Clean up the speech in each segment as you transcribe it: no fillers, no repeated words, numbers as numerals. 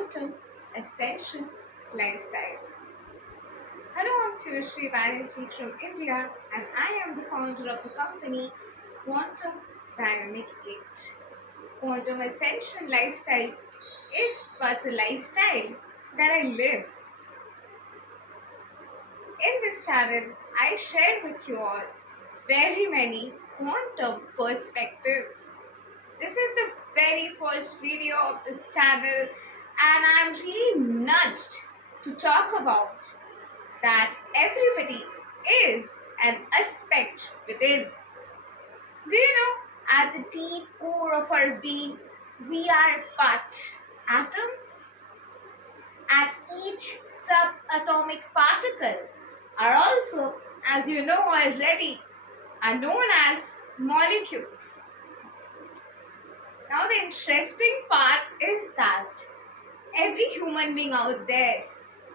quantum ascension lifestyle. Hello, I'm Shivashri Banerjee from India, and I am the founder of the company Quantum Dynamic 8. Quantum ascension lifestyle is but the lifestyle that I live. In this channel, I share with you all very many quantum perspectives. This is the very first video of this channel, and I'm really nudged to talk about that everybody is an aspect within. Do you know, at the deep core of our being, we are but atoms, and each subatomic particle are also, as you know already, are known as molecules. Now the interesting part is that every human being out there,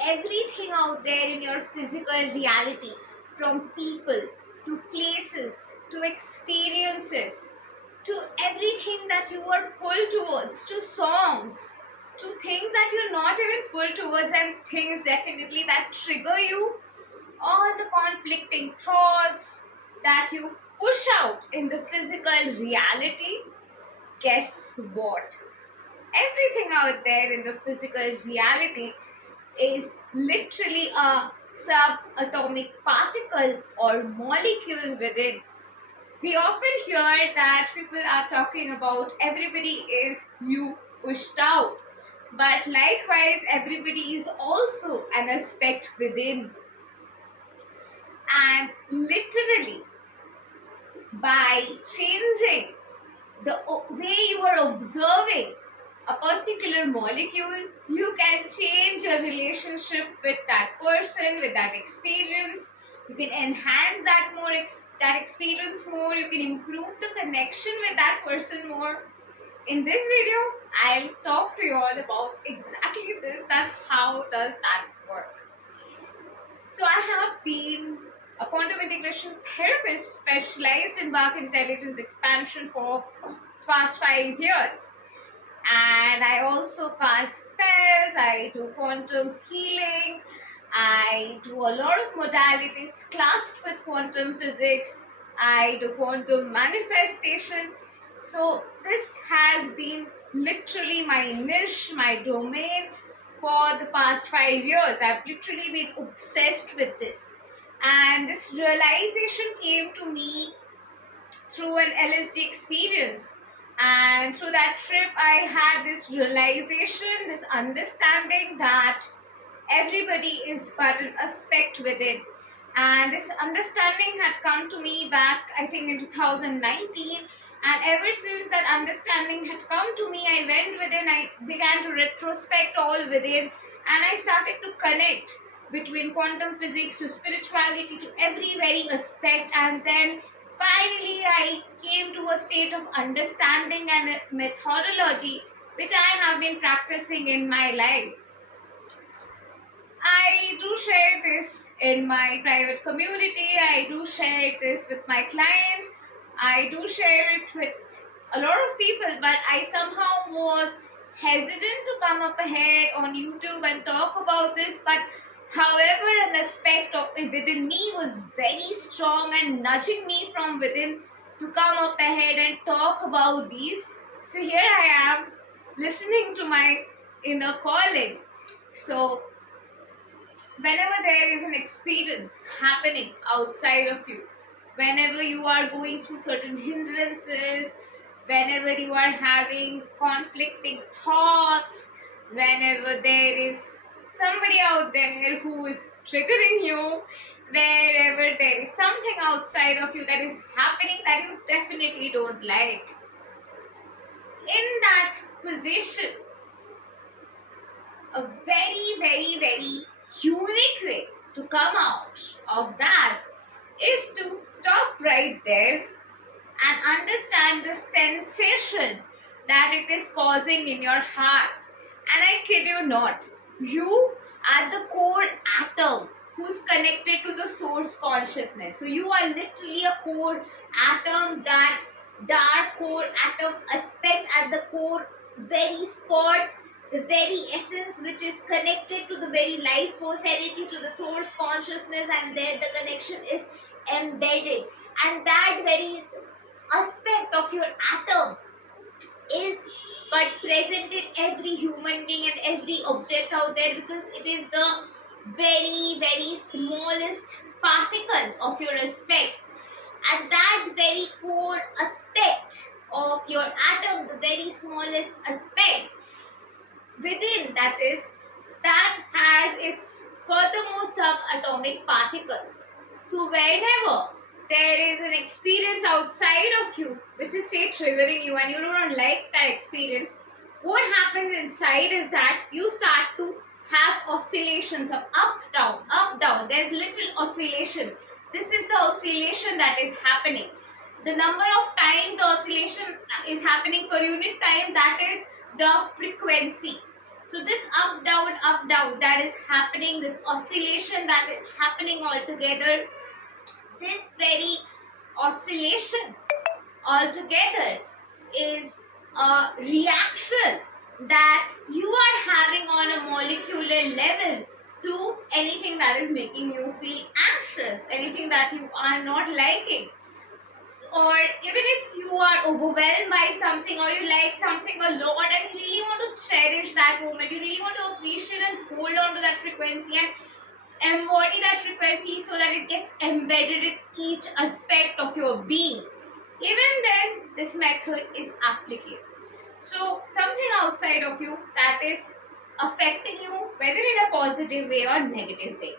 everything out there in your physical reality, from people to places to experiences to everything that you are pulled towards, to songs, to things that you're not even pulled towards, and things definitely that trigger you, all the conflicting thoughts that you push out in the physical reality. Guess what? Everything out there in the physical reality is literally a subatomic particle or molecule within. We often hear that people are talking about everybody is you pushed out, but likewise, everybody is also an aspect within. And literally, by changing the way you are observing a particular molecule, you can change your relationship with that person, with that experience. You can enhance that that experience more. You can improve the connection with that person more. In this video, I'll talk to you all about exactly this, that how does that work. So I have been a quantum integration therapist specialized in work intelligence expansion for past 5 years. And I also cast spells, I do quantum healing, I do a lot of modalities classed with quantum physics, I do quantum manifestation. So this has been literally my niche, my domain for the past 5 years. I've literally been obsessed with this. And this realization came to me through an LSD experience. And through that trip, I had this realization, this understanding that everybody is but an aspect within. And this understanding had come to me back, I think, in 2019. And ever since that understanding had come to me, I went within, I began to retrospect all within, and I started to connect between quantum physics to spirituality to every very aspect. And then finally, I came to a state of understanding and a methodology which I have been practicing in my life. I do share this in my private community. I do share this with my clients. I do share it with a lot of people, but I somehow was hesitant to come up ahead on YouTube and talk about this. But however, an aspect of it within me was very strong and nudging me from within to come up ahead and talk about these. So here I am listening to my inner calling. So whenever there is an experience happening outside of you, whenever you are going through certain hindrances, whenever you are having conflicting thoughts, whenever there is somebody out there who is triggering you, wherever there is something outside of you that is happening that you definitely don't like, in that position, a very unique way to come out of that is to stop right there and understand the sensation that it is causing in your heart. And I kid you not, you are the core atom who's connected to the source consciousness. So you are literally a core atom, that dark core atom aspect at the core very spot the very essence which is connected to the very life force energy, to the source consciousness, and there the connection is embedded. And that very aspect of your atom is but present in every human being and every object out there, because it is the very smallest particle of your aspect. At that very core aspect of your atom, the very smallest aspect within, that has its furthermore subatomic particles. So whenever there is an experience outside of you which is, say, triggering you and you do not like that experience, what happens inside is that you start to have oscillations of up down up down. There's little oscillation. This is the oscillation that is happening. The number of times the oscillation is happening per unit time, that is the frequency. So this up down that is happening, this oscillation that is happening altogether, this very oscillation altogether is a reaction that you are having on a molecular level to anything that is making you feel anxious, anything that you are not liking. Or even if you are overwhelmed by something, or you like something a lot and you really want to cherish that moment, you really want to appreciate and hold on to that frequency and embody that frequency so that it gets embedded in each aspect of your being, even then this method is applicable. So something outside of you that is affecting you, whether in a positive way or negative way,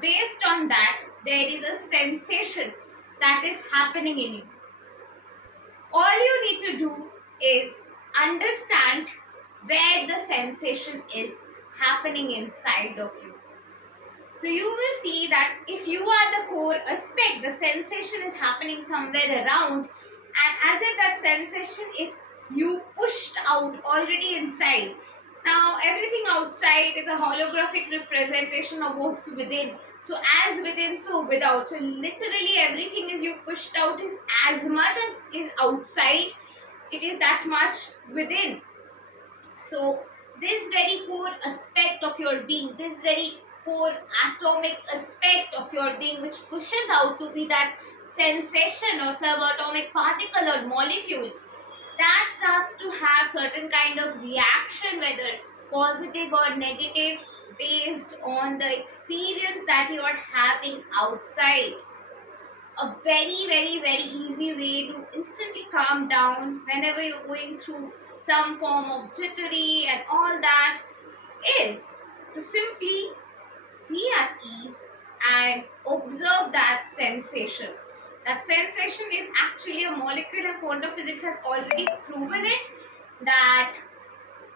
based on that there is a sensation that is happening in you. All you need to do is understand where the sensation is happening inside of you. So you will see that if you are the core aspect, the sensation is happening somewhere around, and as if that sensation is you pushed out already inside. Now everything outside is a holographic representation of what's within. So as within, so without. So literally everything is you pushed out is as much as is outside, it is that much within. So this very core aspect of your being, this very core atomic aspect of your being which pushes out to be that sensation or subatomic particle or molecule, that starts to have certain kind of reaction, whether positive or negative, based on the experience that you are having outside. A very easy way to instantly calm down whenever you're going through some form of jittery and all that is to simply be at ease and observe that sensation. That sensation is actually a molecule, and quantum physics has already proven it, that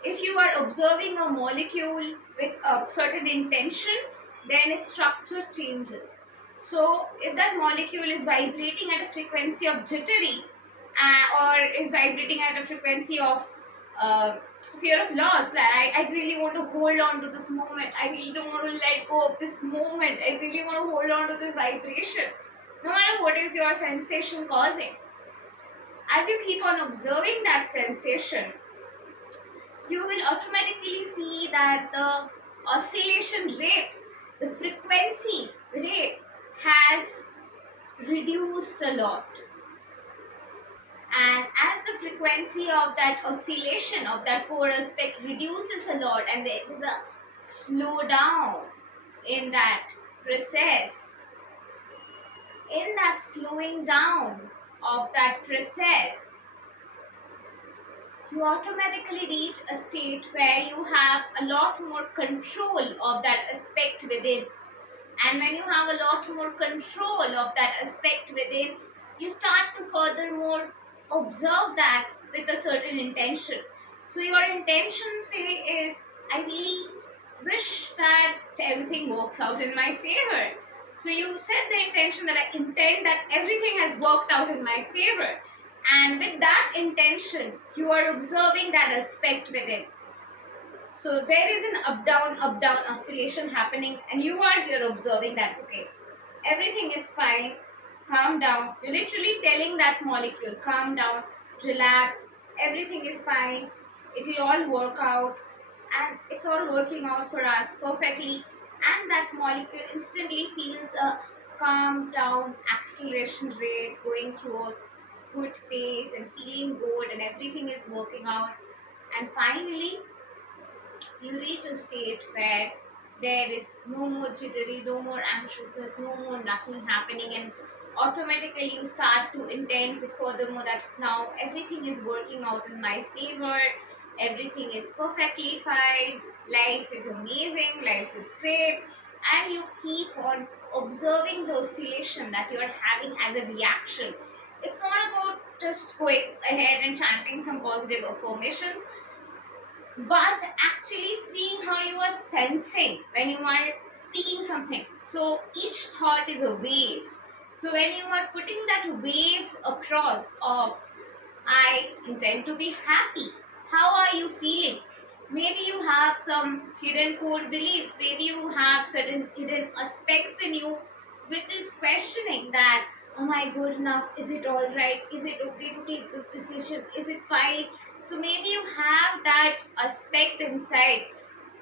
if you are observing a molecule with a certain intention, then its structure changes. So if that molecule is vibrating at a frequency of jittery or is vibrating at a frequency of fear of loss, that I really want to hold on to this moment, I really don't want to let go of this moment, I really want to hold on to this vibration, no matter what is your sensation causing. As you keep on observing that sensation, you will automatically see that the oscillation rate, the frequency rate has reduced a lot. And as the frequency of that oscillation of that core aspect reduces a lot, and there is a slowdown in that process, in that slowing down of that process, you automatically reach a state where you have a lot more control of that aspect within. And when you have a lot more control of that aspect within, you start to furthermore observe that with a certain intention. So your intention, say, is, I really wish that everything works out in my favor. So you set the intention that I intend that everything has worked out in my favor. And with that intention, you are observing that aspect within. So there is an up down oscillation happening, and you are here observing that, okay, everything is fine, calm down. You're literally telling that molecule, calm down, relax, everything is fine, it will all work out. and it's all working out for us perfectly, and that molecule instantly feels a calm down acceleration rate going through a good pace and feeling good, and everything is working out. And finally you reach a state where there is no more jittery, no more anxiousness, no more nothing happening, and automatically you start to intend with furthermore that now everything is working out in my favor, everything is perfectly fine, life is amazing, life is great, and you keep on observing the oscillation that you are having as a reaction. It's not about just going ahead and chanting some positive affirmations, but actually seeing how you are sensing when you are speaking something. So each thought is a wave. So when you are putting that wave across of I intend to be happy, how are you feeling? Maybe you have some hidden core beliefs, maybe you have certain hidden aspects in you which is questioning that, am I good enough? Is it all right? Is it okay to take this decision? Is it fine? So maybe you have that aspect inside.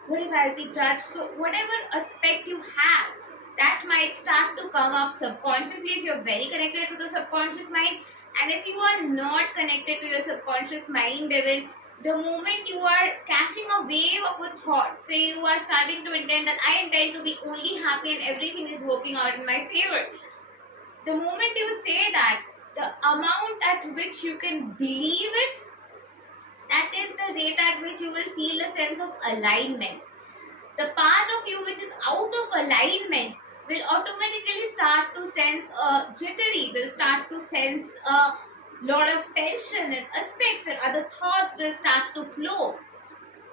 What if I'll be judged? So whatever aspect you have, that might start to come up subconsciously if you're very connected to the subconscious mind. And if you are not connected to your subconscious mind level, the moment you are catching a wave of a thought, say you are starting to intend that I intend to be only happy and everything is working out in my favor. The moment you say that, the amount at which you can believe it, that is the rate at which you will feel a sense of alignment. The part of you which is out of alignment will automatically start to sense jittery, will start to sense a lot of tension and aspects, and other thoughts will start to flow.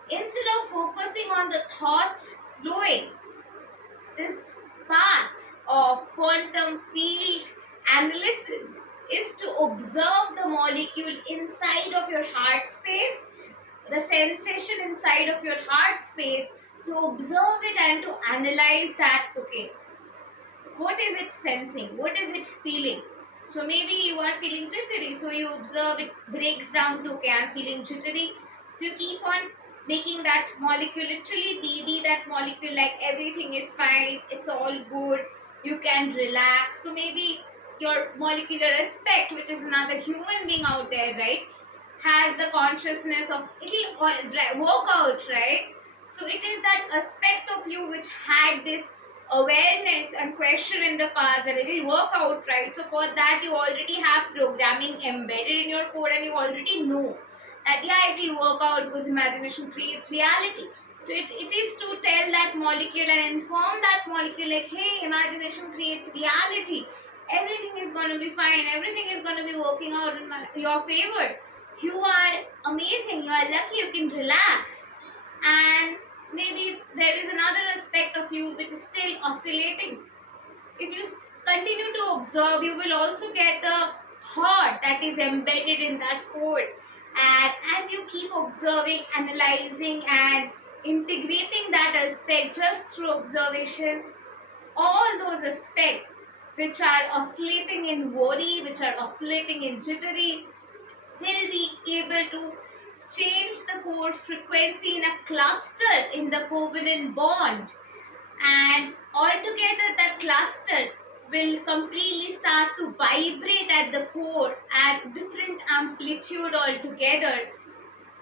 Instead of focusing on the thoughts flowing, this path of quantum field analysis is to observe the molecule inside of your heart space, the sensation inside of your heart space, to observe it and to analyze that, okay, what is it sensing, what is it feeling? So maybe you are feeling jittery, so you observe it breaks down to, okay, I'm feeling jittery. So you keep on making that molecule literally be that molecule, like everything is fine, it's all good, you can relax. So maybe your molecular aspect, which is another human being out there, right, has the consciousness of it'll work out, right? So it is that aspect of you which had this awareness and question in the past that it will work out, right? So for that you already have programming embedded in your code, and you already know that yeah, it will work out because imagination creates reality. So it is to tell that molecule and inform that molecule like, hey, imagination creates reality. Everything is going to be fine. Everything is going to be working out in your favor. You are amazing. You are lucky. You can relax. And maybe there is another aspect of you which is still oscillating. If you continue to observe, you will also get the thought that is embedded in that code. And as you keep observing, analyzing, and integrating that aspect just through observation, all those aspects which are oscillating in worry, which are oscillating in jittery, will be able to change the core frequency in a cluster in the covenant bond, and altogether that cluster will completely start to vibrate at the core at different amplitude altogether,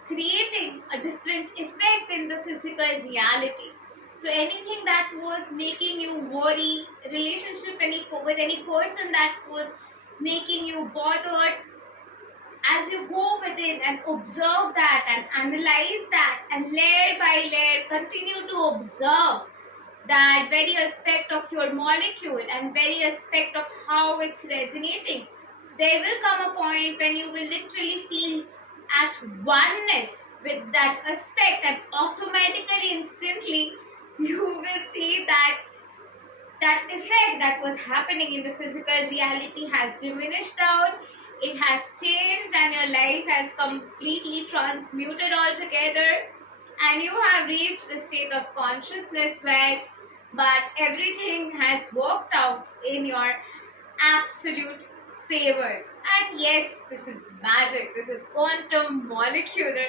creating a different effect in the physical reality. So anything that was making you worry, relationship with any person that was making you bothered, as you go within and observe that and analyze that, and layer by layer continue to observe that very aspect of your molecule and very aspect of how it's resonating, there will come a point when you will literally feel at oneness with that aspect, and automatically, instantly, you will see that that effect that was happening in the physical reality has diminished down, it has changed, and your life has completely transmuted altogether, and you have reached a state of consciousness where but everything has worked out in your absolute favor. And yes, this is magic, this is quantum molecular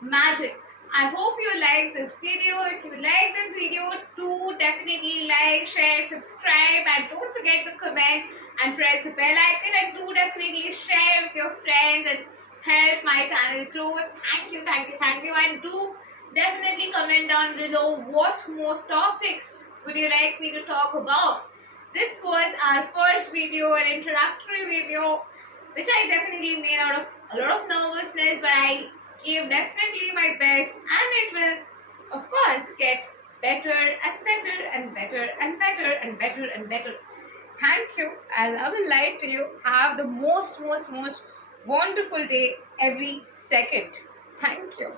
magic. I hope you like this video. If you like this video, do definitely like, share, subscribe, and don't forget to comment and press the bell icon, and do definitely share with your friends and help my channel grow. Thank you, thank you, thank you, and do definitely comment down below what more topics would you like me to talk about. This was our first video, an introductory video, which I definitely made out of a lot of nervousness, but I gave definitely my best, and it will, of course, get better and better and better and better and better and better. Thank you. I love and light to you. Have the most wonderful day every second. Thank you.